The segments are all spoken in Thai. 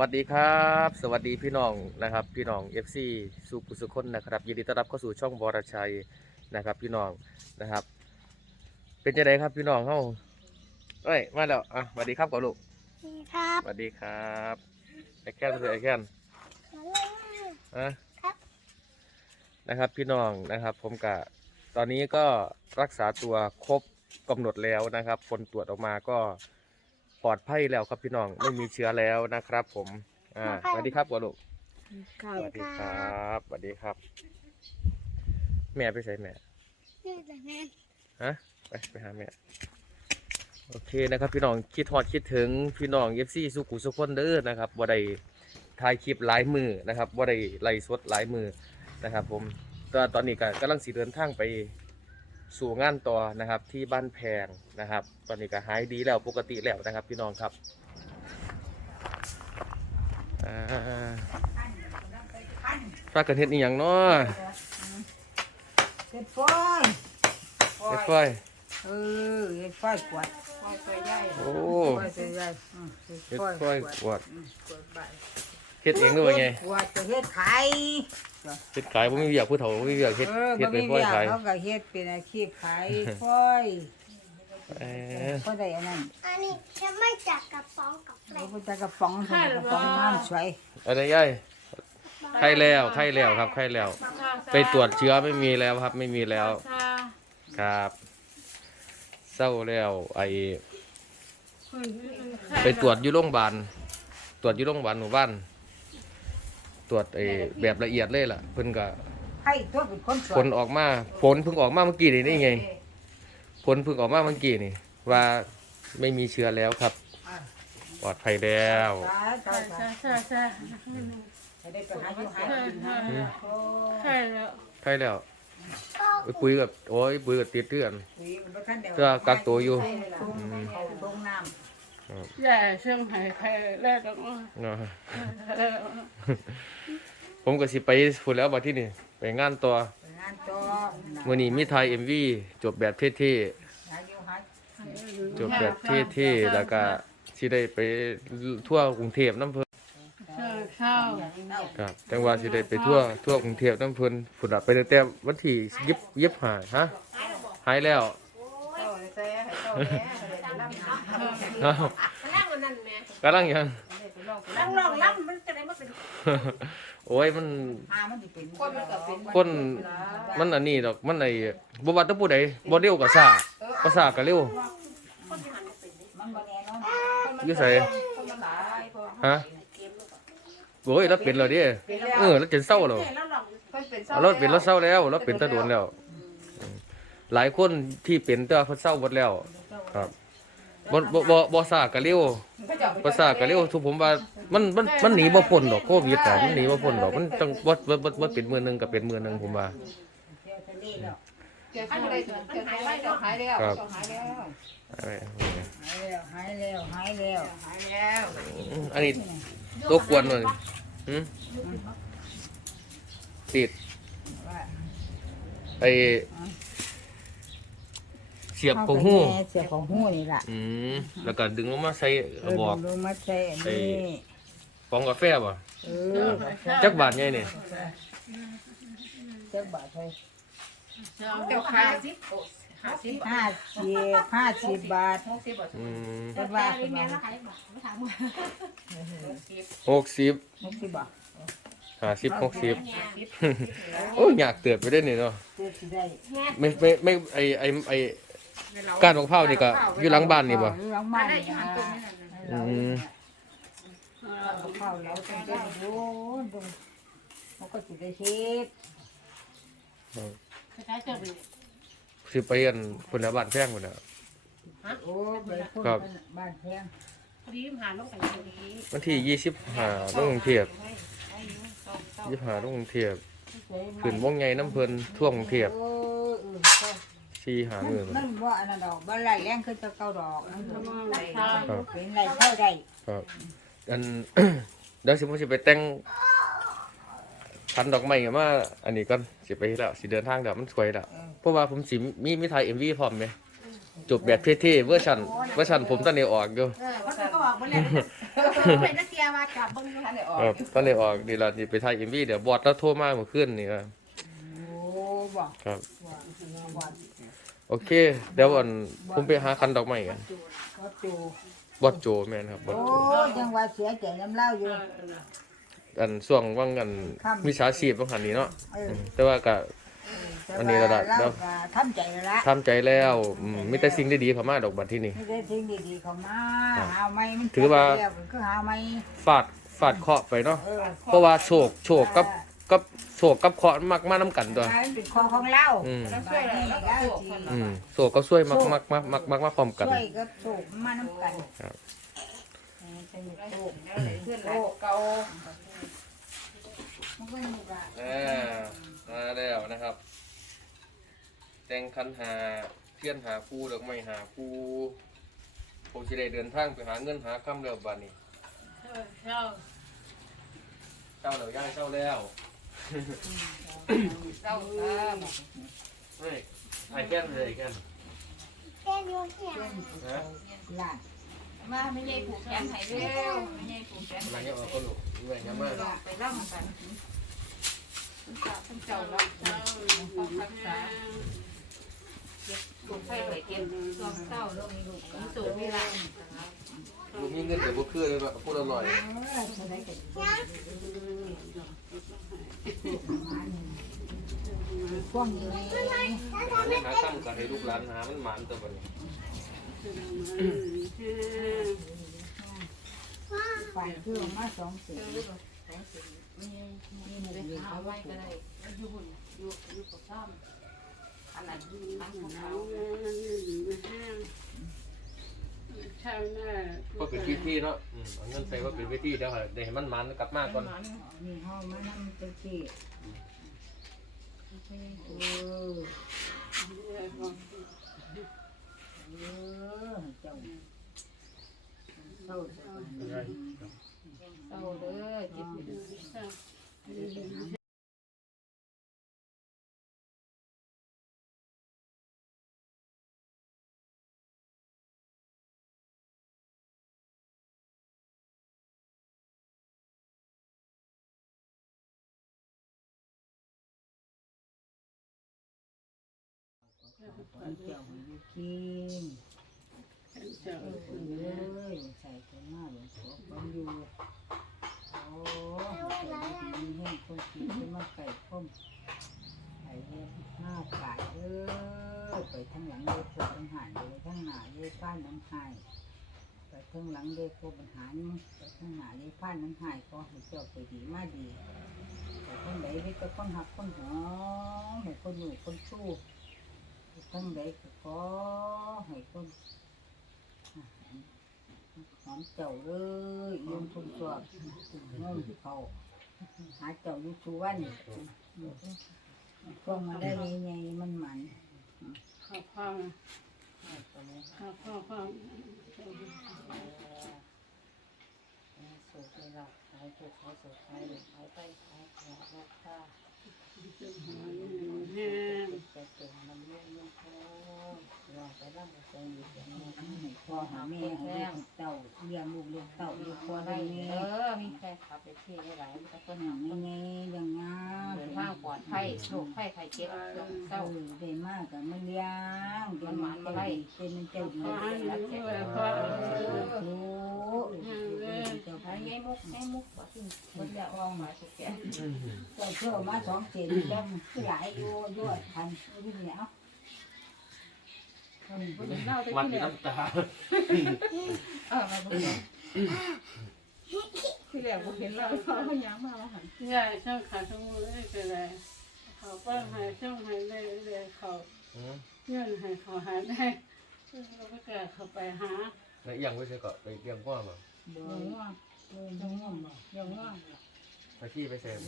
วัสดีครับ สวัสดีพี่น้องนะครับพี่น้อง FC สุขุสุคนนะครับยินดีต้อนรับเข้าสู่ช่องบรชัยนะครับพี่น้องนะครับ เป็นยังไงครับพี่น้องเฮาเอ้ยมาแล้วอะสวัสดีครับก่อนลูกนี่ครับสวัสดีครับไอแคนเพื่อนไอแคนอะครับนะครับพี่น้องนะครับ ผมกะตอนนี้ก็รักษาตัวครบกำหนดแล้วนะครับ ผลตรวจออกมาก็ ปลอดภัยแล้วครับพี่น้องไม่มีเชื้อแล้วนะครับ ผมอ่าสวัสดีครับก่อนลูกครัสวัสดีครับสวัสดีครับ แม่ไปใส่แม่นี่แหละแม่ฮะไปไปหาแม่โอเคนะครับพี่น้องคิดทอดคิดถึงพี่น้องเอฟซีสุขุสุขคนเด้อนะครับว่าได้ถ่ายคลิปหลายมือนะครับว่าได้ไล่สดหลายมือนะครับ ผมก็ตอนนี้ก็กำลังสีเดินทางไป สู่งานต่อนะครับที่บ้านแพงนะครับ ตอนนี้ก็หายดีแล้วปกติแล้วนะครับ พี่น้องครับอ่าฝากกันเฮ็ดอีหยังเนาะเฮ็ดฟอยเฮ็ดฝ้อยเออเฮ็ดฟอยกวาดฟอยไปใหญ่โอ้ฟอยไปใหญ่อืมเฮ็ดฝ้อยกวาดอืมกวาดใบเฮ็ดเองด้วยไงกวาดจะเฮ็ดขาย เฮ็ดขายบ่มีเวียกผู้เฒ่าบ่มีเวียกเฮ็ดเออเฮ็ดบ่เป็มีนฝ้อยเวียกขายเขาก็เฮ็ดเป็นอาชีพขายฟอยเอ้ยก็ได้อันนั้นอันนี้ฉันไม่จักกระป๋องกับแม่เราก็จะกระป๋องใส่กระป๋องน้ำสวยอันนี้ยายไข้แล้วไข้แล้วครับไข้แล้ว ไปตรวจเชื้อไม่มีแล้วครับ ไม่มีแล้ว ครับ เศร้าแล้วไอไปตรวจอยู่โรงพยาบาลตรวจอยู่โรงพยาบาลหมู่บ้าน ตรวจไอแบบละเอียดเลยล่ะเพิ่นก็ให้ตัวเป็นคนสวผยลออกมาผลเพิ่งออกมาเมื่อกี้นี่นี่ไงผลเพิ่งออกมาเมื่อกี้นี่ ว่าไม่มีเชื้อแล้วครับ ปลอดภัยแล้วตายตายตายใช่ใช่จะได้ไปหาอยู่หากินนะโอ้ใช่แล้วใช่แล้วไอ้ปุ้ยกับโอ้ยปุ้ยกับติดเตือนปุ๋ยมันบ่ทันได้ก็กักตัวอยู่อืมเขาลงน้ำ ใหญ่เชียงใหม่ใครแรกแล้วเนาะผมก็สิไปพูดแล้วบัดที่นี่ไปงานตัวไปงานต่อมื้อนี้มีไทย MV จบแบบเท่หาอยู่หาๆจบแบบเท่ๆแล้วก็สิได้ไปทั่วกรุงเทพน้ำเพิ่นเช่าเช่าครับจังว่าสิได้ไปทั่วทั่วกรุงเทพน้ำเพิ่นพุ่นน่ะไปตั้งแต่วันที่ยิบยิบหายฮะหายแล้ว อ้าวกำลังยังนั่งลองล้ำมันจะได้มาเป็นโอ้ยมันหามันสิเป็นคนมันก็เป็นคน มันอันนี้ดอกมันไอ้บ่ว่าแตะผู้ใดบ่เร็วก็ซ่าบ่ซ่าก็เร็วมันบ่แน่นอนอยู่ไสฮะโอ้ยเราเป็นแล้วเดิเออเราจนเศร้าแล้วเอาเราเป็นเราเศร้าแล้วเราเป็นตะโดนแล้วอืมหลายคนที่เป็นแต่ว่าเพิ่นเศร้าหมดแล้ว ครับ บ่บ่บ่บ่ซาก็เร็วบ่ซาก็เร็วทุกผมว่ามันมันมันหนีบ่พ้นดอกโควิดน่ะมันหนีบ่พ้นดอกมันต้องบ่บ่บ่บ่เป็นมือหนึงก็เป็นมือหนึงผมว่าเที่ยวทะเลแล้วเดี๋ยวอะไรเดี๋ยวหายไปเดี๋ยวหายแล้วเดี๋ยวหายแล้วเอ้หายแล้วหายแล้วหายแล้วหายแล้วอันนี้ตัวกวนหน่อยหืมติดไอเสียบของหู้เสียบของหูนี่ล่ะอืมแล้วก็ดึงลงมาใส่กระบอกลงมาใส่อันนี้ฟองกาแฟบ่เออจักบาทไงนี่เจ้าบาทไทยเดี๋ยวหายสิบหาสิบห้าสิบห้าสิบบาทหกสิบบาทอืมเจ้าว่าเป็นมาหกสิบหกสิบบาทห้าสิบหกสิบโอ้ยอยากเตือนไปได้นี่เนาะเจ้าสิได้ไม่ไม่ไม่ไอไอไอ ก้านมะพร้าวนี่ก็อยู่หลังบ้านนี่บ่อยู่หลังบ้านได้นี่อยู่นะหันตรงนี้นั่นอืมข้าวแล้วต้องได้ดูดูมันก็สิได้เฮ็ดใช้เจ้าไปสิไปอันคนละบ้านแพงพุ่นน่ะโอ้ไปพูดครับบ้านแพงพอดีมหาลงไปตรงนี้วันที่ยี่สิบห้าลงกรุงเทพยี่สิบห้าลงกรุงเทพขึ้นวงใหญ่น้ำเพิ่นทั่วกรุงเทพเออเออใช่ สี่หามันหมื่น มันบ่อันนั้นดอกบ่ไหลแรงขึ้นจะเก่าดอกมันบ่ไหลครับ เป็นไหลเท่าใดครับอัน เดี๋ยวสิผมสิไปแต่งพันดอกไม้มาอันนี้ก่อนสิไปแล้วสิเดินทางแล้วมันสวยแล้วเพราะว่าผมสิมีมีถ่าย MV พร้อมไหมจบแบบเท่ๆเวอร์ชันเวอร์ชันผมตอนนี้ออกอยู่เออว่าก็ออกมาแล้วเป็นนักเรียนยมาจับเบิ้งอยู่ทันได้ออกเออตอนนี้ออกดีละนี่ไปถ่าย MV เดี๋ยวบอดแล้วโทรมาเมื่อคืนนี่ครับโอ้บอก ครับว่าว่าโอเค เดี๋ยววันผมไปหาคันดอกไม้กันก็จูบอดโจแม่นครับบอดโอ้ยังว่าเสียใจน้ำเล่าอยู่ อันช่วงว่างอันครับมิจฉาชีพบางหันนี้เนาะเอออืมแต่ว่าก็ อันนี้ระดับเล่าก็ทำใจแล้วละทำใจแล้วอืมมีแต่สิ่งดีๆเข้ามาดอกบัดที่นี่ ไม่ได้ทิ้งดีๆเขามาครับ หาไม่มันถือว่าเจ็บแล้วคือหาไม่ฟาดฟาดเคราะห์ไปเนาะ เออเพราะว่าโชคโชคกับ กับโชคกับเคราะห์มักมานํกันตัวให้มันเป็นของของเล่าอืมแล้วช่วยอะไรแล้วก็โขกคนอืมโชคก็ช่วยมักมักมักมักมักมาพร้อมกัน ช่วยกับโศกมาน้ำกันครับ เออเป็นโศกเพื่อนหลายเก่ามันก็มีว่าอ่ามาแล้วนะครับ แต่งคันหาเทียนหาคูดอกไม้หาคูผมสิได้เดินทางไปหาเงินหาคำแล้วบัดนี้เช่าเช้าแล้วย่างเช้าแล้ว เจ้าเออเฮ้ยไอ้แก้นเลยไอ้แก้นแค่ยูเหี่ยนะหลานมาไม่ใช่ผูกแขนให้เร็วไม่ใช่ผูกแขนอะไรให้เงี้ยเอาก็ลูกเรื่องเงี้ยมากไปร่ำกันเจ้ารับเช่ารักษาลูกไฟไหลเก็บช่วงเศร้าลูกมีลูกมีสูตรมีหลานลูกมีเงินเดี๋ยวบุคือเลยว่าพูดอร่อยเออจะได้ กันพวกนี้หาเงินหาคำกันให้ลูกหลานหามันหมานตัวบัดนี้ฝ่ายคือมาสองเสียงมีมีหมูไปหาไว้ก็ได้อยู่หุ่นอยู่อยู่กับซ้ำอันนั้นอันขอ งเขาเช่าหน้าก็เป็นวิธีเนาะอืมเอาเงินใส่ว่าเป็นวิธีเดี๋ยวให้ได้ให้มันหมันกลับมาก่อนมีห้องมานั่งตะกี้เออเออเจ้าเศร้าจังเศร้าเด้อจิต วิญเจ้าอยู่กินเช่าเออเลยใส่กันหน้าหลวงพ่อคนอยู่โอ้ใส่ดีให้คนกินจะมาไก่พ่มไก่เลี้ยงห้าปากเออไปทั้งหลังเลยพวกปัญหารเลยทั้งหน้าเลยป้านน้ำหายไปทั้งหลังเลยพวกปัญหารไปทั้งหน้าเลยป้านน้ำหายก็ให้เจ้าไปดีมากดีไปทั้งไหนเลยก็คนหักคนหอมให้คนอยู่มคนสู้ ไปทั้งไหนก็ขอให้คนหอมเจ้าเลยยมทุนสวบงมเขาหาเจ้าอยู่ทุวันก็มาได้ไงมันหมันข้าวข้าวข้าวข้าวข้าวสุขเลยละหายสุขหายสุขหายหลุดหายไปหายหัวรักข้าแห้งจะเก่งมันเลี้ยงลูกเขา พ่อหาแม่ให้ลูกเต่าเลี้ยงลูกเลี้ยงเต่าเลี้ยงพ่อได้เออ มีใครขับไปเที่ยวหลายแต่ก็ก็หนังไม่ไงเลี้ยงงาเดินทางปลอดภัยโรคภัยไข้เจ็บเศเจ้าร้าได้มากกับมันเลี้ยงเป็นมันมาไล่เป็นเจ้าดีข้วให้รู้เลยข้าโอ้เจ้าไอ้ยมุกไอ้มุกว่าที่คนเดียวออกมาสุกแก่เจ้าเชื่อมาสองเศษจังคือหลายอยู่ด้วยพันนี่เหนียวเล่าได้มันที่มีแล้วน้ำตาเออมาบุกที่แล้วบุกเห็นเราเขายังมาแล้วหันใหญ่ช่างขาช่างมือได้เป็นไรเขาก็หายช่างหายได้เลยเขาอืมเงื่อนหายเขาหายได้เราก็แก่เขาไปหาแล้วอีหยังไว้ใช่ก่อนไปเตรียมก้อนมาบ่ยังง่วงยังง่วงบ่ยังง่วงไปที่ไปเซม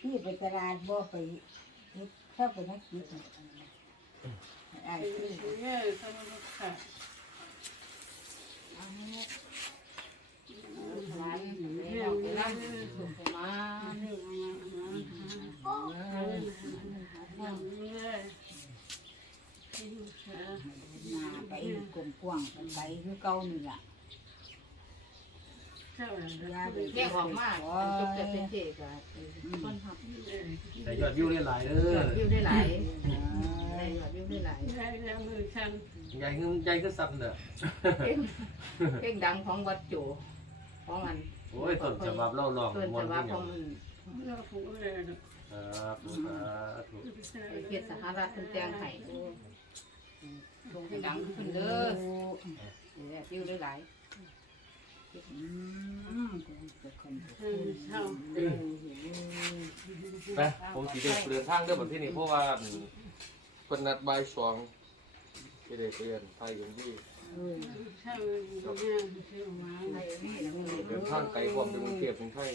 พี่ไปตลาดบ่ไปถ้าไปนักกินไอ้ที่เนี่ยทำมันขาดร้านเลี้ยงไปร้านสุกมาเรื่องมานี่เลยที่ดูขานาไปกลมกว้างไปคือเก่านี่ล่ะเจ้าเลยยาไปแยกออกมาจบจะเป็นเจ๊ก็ต้นหับ แต่ยอดวิวได้หลายเด้อวิวได้หลายได้ยอดวิวได้หลายได้แล้วมือฉันใหญ่ขึ้นใหญ่ขึ้นซ้ำเด้อเพลงดังของวัดโจของอันโอ้ยต้นฉบับเล่าลองเพิ่นมวจะนว่าที่ขยัองงมันเราผูกเลยครับสาธุเขตสหรัฐเพิ่นแจ้งให้ลงให้ดังขึ้นเด้อเนี่ยวิวได้หลายอืมจะคนเช่าเออ ไปผมสิได้เดินทางเด้อบัดที่นี่เพราะว่าเพิ่นนัดบ่ายสองสิได้ไปเรียนไทยกันที่เออเช่าเนี่ยเช่ามาในนี่นะมึงเดินทางไกลความเป็นกรุงเทพถึงไทย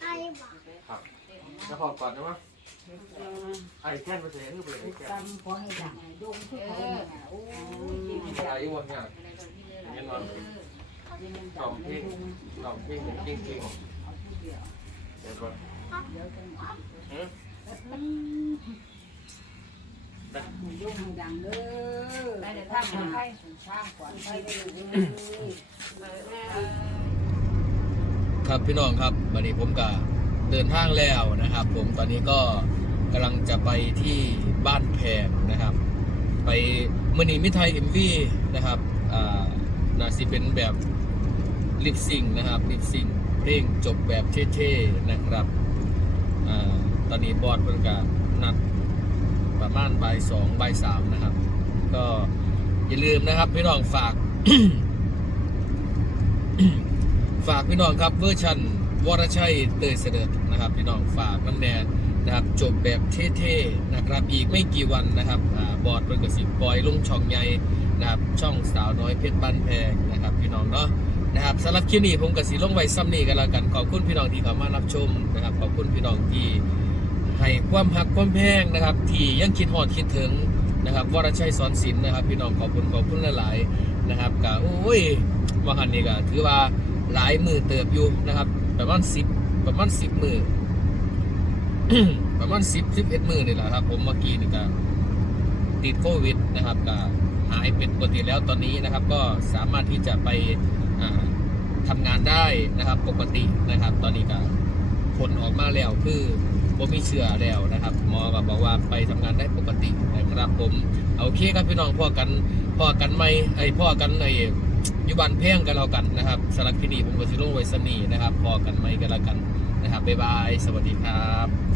ไอ้บ่ครับนครก่อนนะมั้ยไอ้แค่นไปเสียคือไปไอ้แค่นตำขอให้ดังดงที่เขาเนี่ยโอ้ยยิงไอ้วันเนี่ยเห็นบ่สองเพลงสองเพลงจริงจริงเอาผู้เดียวๆเห็นบ่เดี๋ ยุ่งดังเด้อไปเดี๋ยวทางไปทางก่อนไปเลยครับพี่น้องครับวันนี้ผมก็เดินทางแล้วนะครับ ผมตอนนี้ก็กำลังจะไปที่บ้านแพงนะครับ ไปมือนีมิไทยเอ็มวีนะครับอ่าน่าสิเป็นแบบลิปซิงนะครับลิปซิงเพลงจบแบบเท่ๆนะครับ ตอนนี้บอร์ดเพิ่นก็นัดประมาณบ่ายสองบ่ายสามนะครับ ก็อย่าลืมนะครับพี่น้องฝาก ฝากพี่น้องครับเวอร์ชันวรชัยเตยเสด็จนะครับ พี่น้องฝากน้ำแน่นะครับจบแบบเท่ๆนะครับอีกไม่กี่วันนะครับอบอร์ดเพิ่นก็สิปล่อยลงช่องใหญ่นะครับช่องสาวน้อยเพชรบ้านแพงนะครับ พี่น้องเนาะ นะครับสำหรับคลิปนี้ผมก็สิลงไว้ซ้ำนี้กันแล้วกันขอบคุณพี่น้องที่เข้ามารับชมนะครับขอบคุณพี่น้องที่ให้ความหักความแพงนะครับ ที่ยังคิดฮอดคิดถึงนะครับวรชัยสอนศิลป์นะครับ พี่น้องขอบคุณขอบคุณหลายๆนะครับก็โอ้ยว่าคันนี้ก็ถือว่าหลายมือเติบอยู่นะครับประมาณสิบประมาณสิบมือประมาณสิบสิบเอ็ดมือนี่แหละครับผมเมื่อกี้นี่ก็ติดโควิดนะครับก็หายเป็นปกติแล้วตอนนี้นะครับ ก็สามารถที่จะไป อ่าทำงานได้นะครับปกตินะครับ ตอนนี้ก็ผลออกมาแล้วคือผมมีเชื้อแล้วนะครับหมอก็บอกว่าไปทำงานได้ปกตินะครับผมโอเคครับพี่น้องพ่อกันพ่อกันไหมไอพ่อกันไออยู่บ้านเพ่งกันแล้วกันนะครับสำหรับคลิปนี้ผมก็สิลงไว้สนีนะครับพอกันไหมกันแล้วกันนะครับบ๊ายบาย สวัสดีครับ